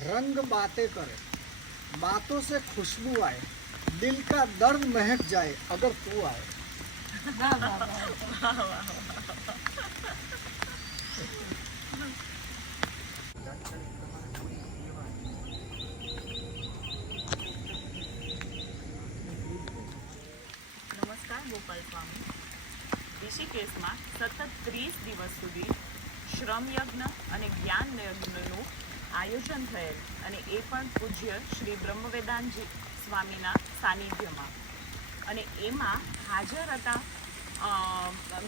रंग बातें करे, बातों से खुशबू आए, दिल का दर्द महक जाए अगर तू आए। નમસ્કાર ગોપાલ સ્વામી. ઋષિકેશમાં સતત 30 દિવસ સુધી શ્રમ યજ્ઞ અને જ્ઞાન યજ્ઞનું આયોજન થયેલ અને એ પણ પૂજ્ય શ્રી બ્રહ્મવેદાંતજી સ્વામીના સાનિધ્યમાં. અને એમાં હાજર હતા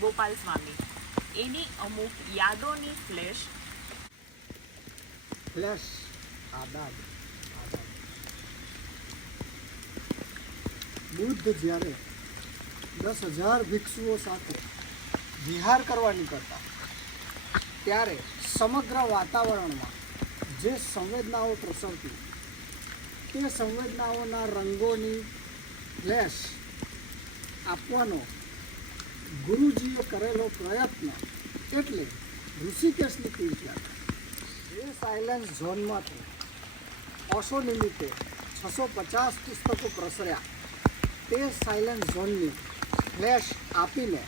ગોપાલ સ્વામી. એની અમુક યાદોની ફ્લેશ આદાબ બુદ્ધ જ્યારે 10,000 ભિક્ષુઓ સાથે વિહાર કરવા નીકળતા ત્યારે સમગ્ર વાતાવરણમાં જે સંવેદનાઓ પ્રસરતી તે સંવેદનાઓના રંગોની ફ્લેશ આપવાનો ગુરુજીએ કરેલો પ્રયત્ન એટલે ઋષિકેશની તીર્થયાત્રા. એ સાયલેન્સ ઝોનમાંથી ઓશો નિમિત્તે 650 પુસ્તકો પ્રસર્યા. તે સાયલેન્સ ઝોનની ફ્લેશ આપીને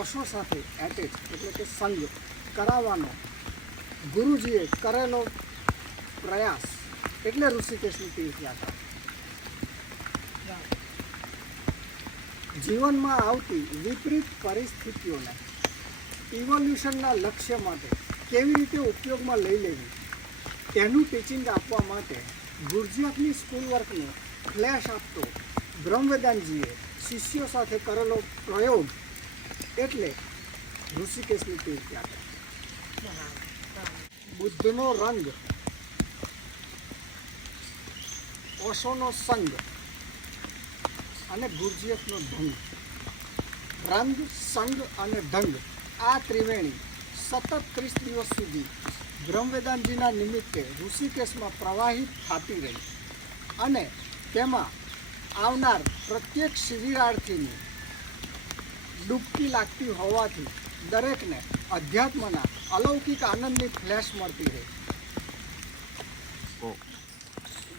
ઓશો સાથે એટેચ એટલે કે સંગ કરાવવાનો ગુરુજીએ કરેલો પ્રયાસ એટલે ઋષિકેશની તીર્થયાત્રા. જીવનમાં આવતી વિપરીત પરિસ્થિતિઓને ઇવોલ્યુશનના લક્ષ્ય માટે કેવી રીતે ઉપયોગમાં લઈ લેવી તેનું ટીચિંગ આપવા માટે ગુરજીએફની સ્કૂલ વર્કને ફ્લેશ આપતો બ્રહ્મવેદાંતજીએ શિષ્યો સાથે કરેલો પ્રયોગ એટલે ઋષિકેશની તીર્થયાત્રા. બુદ્ધનો રંગ, ઓશોનો સંગ અને ગુરજીએફનો ઢંગ. રંગ, સંગ અને ઢંગ આ ત્રિવેણી સતત 30 દિવસ સુધી બ્રહ્મવેદાંતજીના નિમિત્તે ઋષિકેશમાં પ્રવાહિત થતી રહી અને તેમાં આવનાર પ્રત્યેક શિબિરાર્થીની ડૂબકી લાગતી હોવાથી દરેકને અધ્યાત્મના અલૌકિક આનંદની ફ્લેશ મળતી રહી.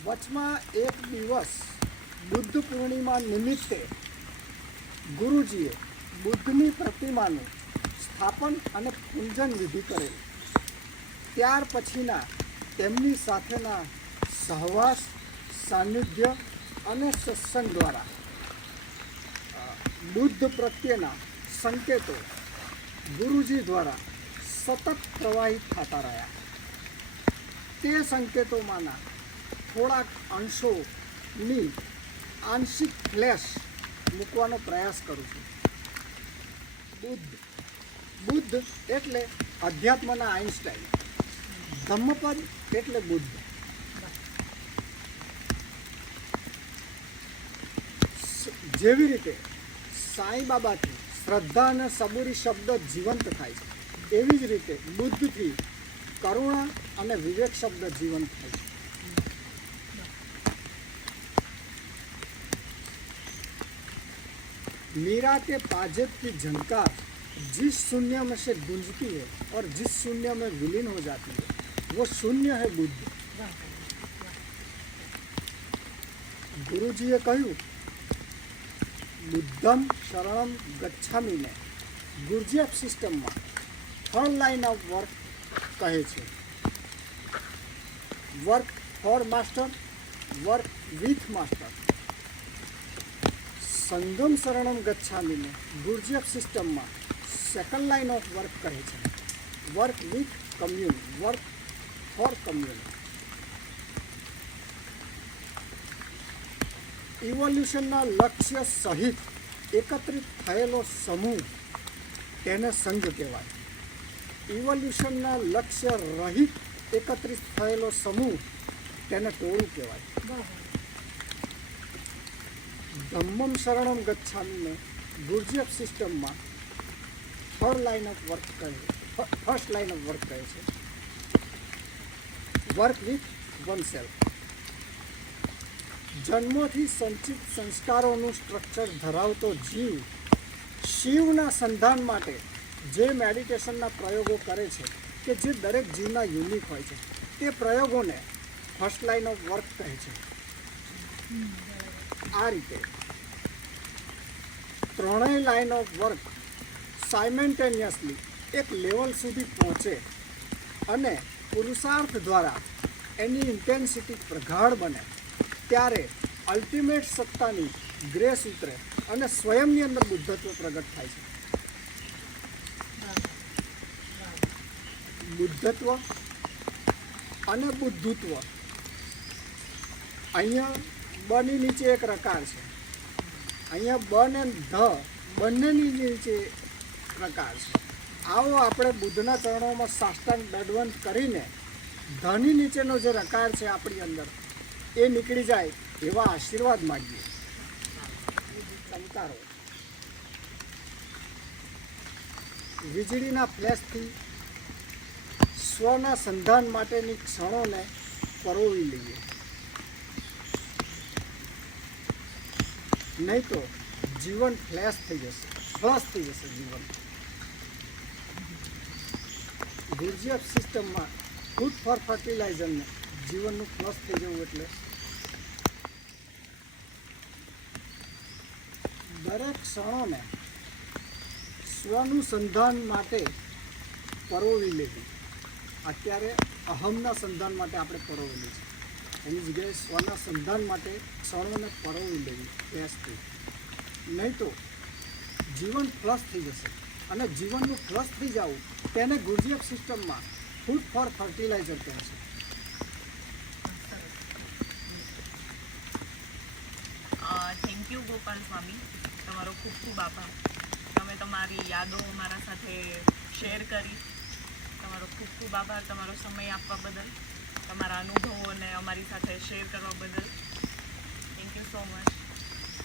વચમાં એક દિવસ બુદ્ધ પૂર્ણિમા નિમિત્તે ગુરુજીએ બુદ્ધની પ્રતિમાનું સ્થાપન અને પૂજન વિધિ કરેલ. ત્યાર પછીના તેમની સાથેના સહવાસ, સાનિધ્ય અને સત્સંગ દ્વારા બુદ્ધ પ્રત્યેના સંકેતો ગુરુજી દ્વારા સતત પ્રવાહિત થતા રહ્યા. તે સંકેતોમાંના થોડાક અંશોની આંશિક ફ્લેશ મૂકવાનો પ્રયાસ કરું છું. બુદ્ધ એટલે અધ્યાત્મના આઈન્સ્ટાઈન, ધમ્મપદ એટલે બુદ્ધ. જેવી રીતે સાંઈ બાબાથી શ્રદ્ધા અને સબૂરી શબ્દ જીવંત થાય છે, એવી જ રીતે બુદ્ધથી કરુણા અને વિવેક શબ્દ જીવંત થાય છે. मीरा के पाजेब की झंकार जिस शून्य में से गूंजती है और जिस शून्य में विलीन हो जाती है वो शून्य है बुद्ध. गुरुजीए કહ્યું બુદ્ધમ શરણમ ગચ્છામી ને ગુરજીએફ સિસ્ટમમાં 3rd લાઇન ઓફ વર્ક કહે છે. Work for master, work with master. સંગમ શરણમ ગચ્છામીને ગુરજીએફ સિસ્ટમમાં 2nd લાઇન ઓફ વર્ક કહે છે. Work with commune, work for commune. ઇવોલ્યુશનના લક્ષ્ય સહિત એકત્રિત થયેલો સમૂહ તેને સંઘ કહેવાય. ઇવોલ્યુશનના લક્ષ્ય રહિત એકત્રિત થયેલો સમૂહ તેને ટોળું કહેવાય. ધમ્મમ શરણમ ગચ્છામીને ગુરજીએફ સિસ્ટમમાં 3rd લાઇન ઓફ વર્ક કહે છે. ફર્સ્ટ લાઇન ઓફ વર્ક કહે છે. Work with oneself. જન્મોથી સંચિત સંસ્કારોનું સ્ટ્રક્ચર ધરાવતો જીવ શિવના સંધાન માટે જે મેડિટેશનના પ્રયોગો કરે છે કે જે દરેક જીવના યુનિક હોય છે, તે પ્રયોગોને ફર્સ્ટ લાઇન ઓફ વર્ક કહે છે. આ રીતે ત્રણેય લાઇન ઓફ વર્ક સાયમેન્ટેનિયસલી એક લેવલ સુધી પહોંચે અને પુરુષાર્થ દ્વારા એની ઇન્ટેન્સિટી પ્રગાઢ બને ત્યારે અલ્ટિમેટ સત્તાની ગ્રેસ ઉતરે અને સ્વયંની અંદર બુદ્ધત્વ પ્રગટ થાય છે. બુદ્ધત્વ અને બુદ્ધત્વ, અહીંયા બની નીચે એક રકાર છે, અહીંયા બ ને ધ બંનેની નીચે પ્રકાર છે. આવો આપણે બુદ્ધના ચરણોમાં સાષ્ટાંગ દંડવત કરીને ધની નીચેનો જે રકાર છે આપણી અંદર એ નીકળી જાય એવા આશીર્વાદ માંગીએ. ચમકારો વીજળીના ફ્લેશથી સ્વના સંધાન માટેની ક્ષણોને પરોવી લઈએ, નહીં તો જીવન ફ્લેશ થઈ જશે, ફ્લશ થઈ જશે જીવન. ગુરજીએફ સિસ્ટમમાં ફૂડ ફોર ફર્ટિલાઇઝરને જીવનનું ફ્લશ થઈ જવું એટલે દરેક ક્ષણોને સ્વનું સંધાન માટે પરોવી લેવી. અત્યારે અહમના સંધાન માટે આપણે પરોવેલી છે, એની જગ્યાએ સ્વના સંધાન માટે ક્ષણોને પરોવી લેવી ફ્લેશથી, નહીં તો જીવન ફ્લશ થઈ જશે. અને જીવનનું ફ્લશ થઈ જવું તેને ગુરજીએફ સિસ્ટમમાં ફૂડ ફોર ફર્ટિલાઇઝર કહે છે. થેન્ક યુ ગોપાલ સ્વામી, તમારો ખૂબ ખૂબ આભાર. તમે તમારી યાદો અમારા સાથે શેર કરી. તમારો ખૂબ ખૂબ આભાર તમારો સમય આપવા બદલ, તમારા અનુભવોને અમારી સાથે શેર કરવા બદલ. Thank you so much.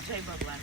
જય ભગવાન.